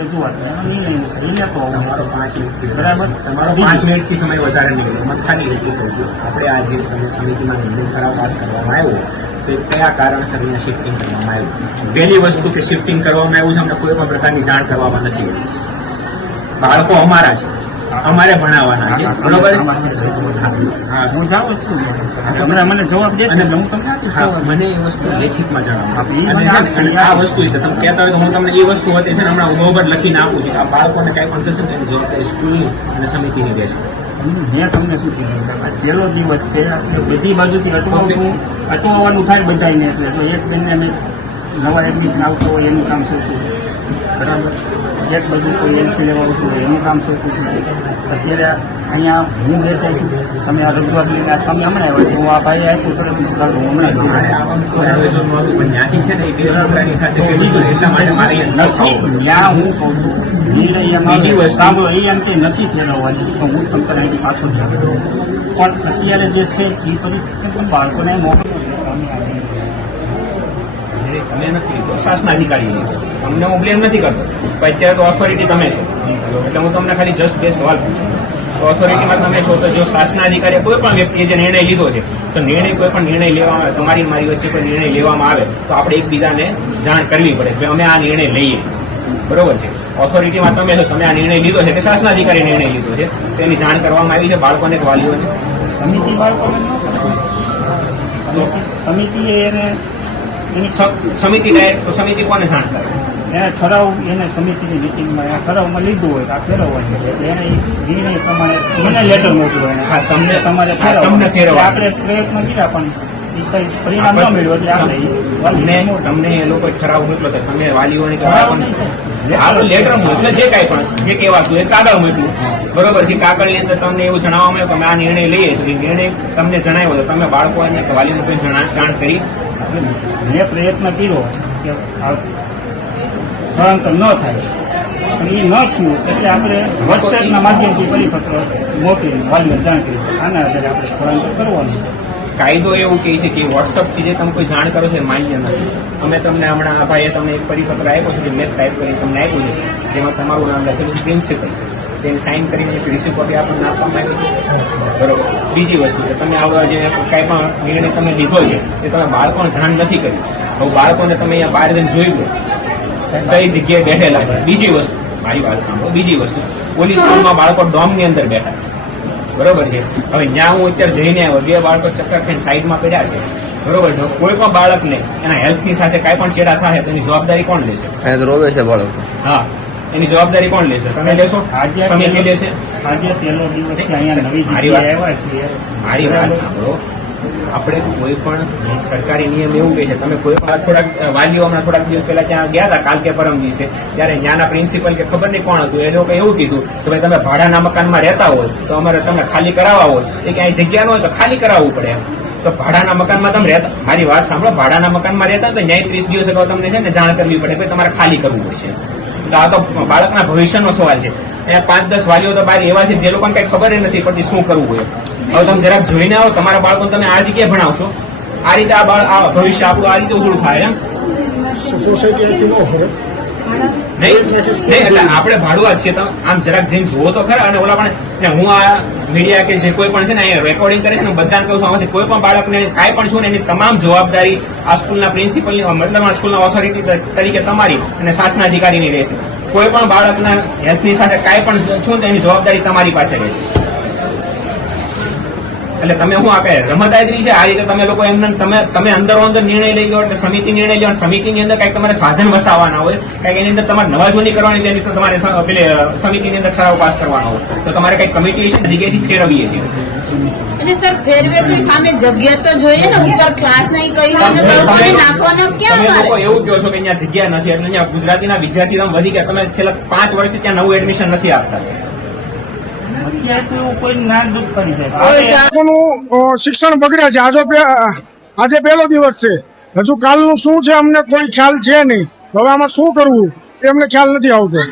રજૂઆત નિર્ણય છે એ લેતો તમારો 5 મિનિટથી બરાબર. તમારો 5 મિનિટથી સમય વધારે નહીં લે. ખાલી એટલું કહું છું, આપણે આ જે સમિતિમાં નિર્ણય ઠરાવ પાસ કરવામાં આવ્યો તો કયા કારણસર અહીંયા શિફ્ટિંગ કરવામાં આવ્યું. પહેલી વસ્તુ કે શિફ્ટિંગ કરવામાં આવ્યું છે, અમને કોઈ પણ પ્રકારની જાણ કરવામાં નથી આવી. બાળકો અમારા છે, અમારે ભણાવવાના છે, બરોબર. હા, હું જાણું જ છું. તમે મને જવાબ દેશે એટલે હું તમને આપીશ. મને એ વસ્તુ લેખિતમાં જણાવો. આ વસ્તુ છે, તમે કહેતા હોય તો હું તમને એ વસ્તુ હતી છે ને હમણાં ઉભો લખીને આપું છું. આ બાળકોને કાંઈ પણ થશે ને એની જવાબદારી સ્કૂલની અને સમિતિની રહેશે. મેં તમને શું કીધું સાહેબ, આ પહેલો દિવસ છે, બધી બાજુથી અટવાવાનું થાય બધાને. એટલે તો એક બેનને અમે નવા એડમિશન આવતો હોય એનું કામ શોધતું બરાબર, એક બાજુ કોઈ એલસી લેવા આવતું હોય એનું કામ શોધતું છે. અત્યારે અહીંયા હું બેઠો છું, તમે આ રજૂઆત લઈને તમે હમણાં આવ્યા, હું આ ભાઈ આપ્યું તરત હું હમણાં ત્યાંથી છે ને એ બે છોકરાની સાથે એટલા માટે મારે નથી ત્યાં હું કહું છું બીજી વસ્તુ સાંભળો એ એમ કે નથી ફેરવવાની તો હું તમ કરીને પાછો જ પણ અત્યારે જે છે એ પરિસ્થિતિ બાળકોને મોકલો તમે નથી લીધો, શાસના અધિકારી લીધો. અમને હું બ્લેમ નથી કરતો, પણ અત્યારે તો ઓથોરિટી તમે છો. એટલે હું તમને ખાલી જસ્ટ બે સવાલ પૂછું. તો ઓથોરિટીમાં તમે છો, તો જો શાસના અધિકારીએ કોઈ પણ વ્યક્તિએ જે નિર્ણય લીધો છે, તો કોઈ પણ નિર્ણય લેવામાં આવે, તમારી મારી વચ્ચે કોઈ નિર્ણય લેવામાં આવે તો આપણે એકબીજાને જાણ કરવી પડે કે અમે આ નિર્ણય લઈએ. બરોબર છે. ઓથોરિટીમાં તમે છો, તમે આ નિર્ણય લીધો છે કે શાસના અધિકારી નિર્ણય લીધો છે, તો એની જાણ કરવામાં આવી છે બાળકોને કે વાલીઓને? સમિતિ બાળકોને સમિતિએ એને સમિતિ ડાયરેક્ટ તો સમિતિ કોને જાણ કરે? એને ઠરાવ એને સમિતિની મિટિંગમાં ઠરાવમાં લીધું હોય કે આ ફેરવવાની છે એટલે એને નિર્ણય પ્રમાણે મને લેટર મોકલો. હા, તમને તમારે તમને ફેરવવા આપણે પ્રયત્ન કર્યા પણ એ કઈ પરિણામ ન મળ્યું એટલે આપણે તમને એ લોકો ઠરાવ મોકલો તો તમે વાલીઓને લેટર મોકલે જે કાંઈ પણ જે કહેવાતું એ કાગળ મોકલું. બરોબર છે. કાગળની અંદર તમને એવું જણાવવામાં આવ્યું કે અમે આ નિર્ણય લઈએ તો એ નિર્ણય તમને જણાવ્યો તો તમે બાળકોને કે વાલીઓને કોઈ જાણ કરી? મેં પ્રયત્ન કર્યો કે સ્થળાંતર ન થાય પણ એ ન થયું એટલે આપણે વોટ્સએપના માધ્યમથી પરિપત્ર મોકલીને વાલીઓને જાણ કરી આના આધારે આપણે સ્થળાંતર કરવાનું. કાયદો એવું કહે છે કે વોટ્સઅપથી જે તમે કોઈ જાણ કરો છો એ માન્ય નથી. અમે તમને હમણાં આ ભાઈએ તમને એક પરિપત્ર આપ્યો છે જે મેં ટાઈપ કરી તમને આપ્યું છે, જેમાં તમારું નામ લખેલું પ્રિન્સિપલ છે, તેને સાઇન કરીને એક રિસીપ કોપી આપણને આપવામાં આવી છે. બરોબર. બીજી વસ્તુ કે તમે આવા જે કાંઈ પણ નિર્ણય તમે લીધો છે એ તમે બાળકોને જાણ નથી કરી. હવે બાળકોને તમે અહીંયા બહાર જઈને જોઈ લો કઈ જગ્યાએ બેઠેલા છે. બીજી વસ્તુ મારી વાત સાંભળો, બીજી વસ્તુ પોલીસ સ્કૂલમાં બાળકો ડોમની અંદર બેઠા. બરોબર છે. હવે ત્યાં હું અત્યારે જઈને આવ્યો, બે બાળકો ચક્કર ખાઈને સાઈડમાં પડ્યા છે. બરોબર છે. કોઈ પણ બાળકને એના હેલ્થની સાથે કાંઈ પણ ચેડા થાય તો એની જવાબદારી કોણ લેશે? રોવે છે બાળક. હા, એની જવાબદારી કોણ લેશે? તમે લેશો? સમિતિ લેશે? આજે પહેલો દિવસ અહીંયા નવી જગ્યાએ આવ્યા છીએ. મારી વાત સાંભળો, આપણે કોઈ પણ સરકારી નિયમ એવું કહે છે, તમે કોઈ પણ થોડાક વાલીઓ હમણાં થોડાક દિવસ પહેલા ત્યાં ગયા હતા કાલ કે પરમ દિવસે, ત્યારે ત્યાંના પ્રિન્સિપલ કે ખબર નહીં કોણ હતું એ લોકો એવું કીધું કે ભાઈ તમે ભાડાના મકાનમાં રહેતા હોય તો અમારે તમને ખાલી કરાવવા હોય એ ક્યાંય જગ્યા ન હોય તો ખાલી કરાવવું પડે એમ. તો ભાડાના મકાનમાં તમે રહેતા, મારી વાત સાંભળો, ભાડાના મકાનમાં રહેતા તો ન્યાય 30 દિવસ અગાઉ તમને છે ને જાણ કરવી પડે કે તમારે ખાલી કરવું પડશે. આ તો બાળકના ભવિષ્યનો સવાલ છે. અહીંયા 5-10 વાલીઓ તો બહાર એવા છે જે લોકોને કઈ ખબર નથી પડતી શું કરવું હોય. હવે તમે જરાક જોઈને આવો, તમારા બાળકોને તમે આ જગ્યાએ ભણાવશો, આ રીતે આ ભવિષ્ય આપણું આ રીતે ઉજળું થાય એમ નહીં. એટલે આપણે ભાડું આ છીએ, આમ જરાક જઈને જુઓ તો ખરા. અને ઓલા પણ હું આ મીડિયા કે જે કોઈ પણ છે ને અહીંયા રેકોર્ડિંગ કરે છે ને બધાને કહું છું, આમાંથી કોઈ પણ બાળકને કાંઈ પણ છું ને એની તમામ જવાબદારી આ સ્કૂલના પ્રિન્સિપલની મતલબ આ સ્કૂલના ઓથોરિટી તરીકે તમારી અને શાસના અધિકારીની રહેશે. કોઈ પણ બાળકના હેલ્થની સાથે કાંઈ પણ છું તો એની જવાબદારી તમારી પાસે રહેશે. એટલે તમે શું આપે રમતદારી છે આ રીતે તમે લોકો એમને તમે અંદરો અંદર નિર્ણય લઈ લો એટલે સમિતિ નિર્ણય લો. સમિતિની અંદર કઈક તમારે સાધન વસાવવાના હોય, કઈક એની અંદર તમારે નવાજોની કરવાની, તેની તમારે પેલી સમિતિની અંદર ઠરાવ પાસ કરવાનો હોય તો તમારે કઈક કમિટી છે જગ્યાએથી ફેરવીએ છીએ. એટલે સર ફેરવે તો સામે જગ્યા તો જોઈએ ને, ઉપર ક્લાસ નહીં કહી નાખવાનો તમે લોકો એવું કહો છો કે અહીંયા જગ્યા નથી એટલે અહીંયા ગુજરાતીના વિદ્યાર્થી તમે વધી ગયા, તમે છેલ્લા 5 વર્ષથી ત્યાં નવું એડમિશન નથી આપતા. શિક્ષણ બગડ્યા છે. આજે પહેલો દિવસ છે, હજુ કાલનું શું છે અમને કોઈ ખ્યાલ છે નહીં. હવે આમાં શું કરવું એ અમને ખ્યાલ નથી આવતો.